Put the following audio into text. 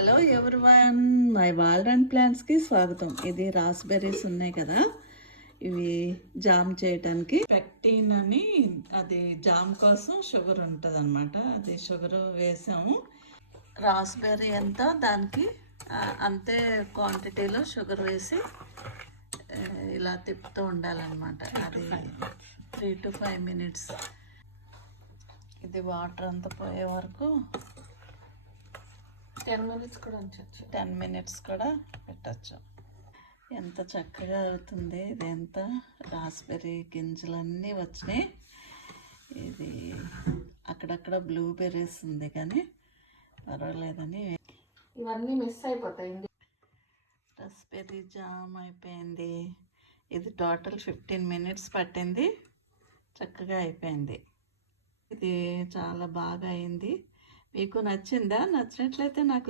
Hello everyone, my వాల్డన్ ప్లాంట్స్కి స్వాగతం. ఇది raspberries ఉన్నాయి కదా, ఇవి జామ్ చేయటానికి పెక్టిన్ అని, అది జామ్ కోసం షుగర్ ఉంటుంది అనమాట. అది షుగర్ వేసాము. రాస్బెర్రీ ఎంత దానికి అంతే క్వాంటిటీలో షుగర్ వేసి ఇలా తిప్పుతూ ఉండాలన్నమాట. అది 3 to 5 minutes. ఇది వాటర్ అంతా పోయే వరకు 10 minutes కూడా ఉంచవచ్చు. 10 minutes కూడా పెట్టచ్చు. ఎంత చక్కగా అవుతుంది. ఇది ఎంత రాస్బెర్రీ గింజలన్నీ వచ్చినాయి. ఇది అక్కడక్కడ బ్లూబెర్రీస్ ఉంది కానీ పర్వాలేదని. ఇవన్నీ మిస్ అయిపోతాయి. రాస్బెర్రీ జామ్ అయిపోయింది. ఇది టోటల్ 15 minutes పట్టింది. చక్కగా అయిపోయింది. ఇది చాలా బాగా అయింది. మీకు నచ్చిందా? నచ్చినట్లయితే నాకు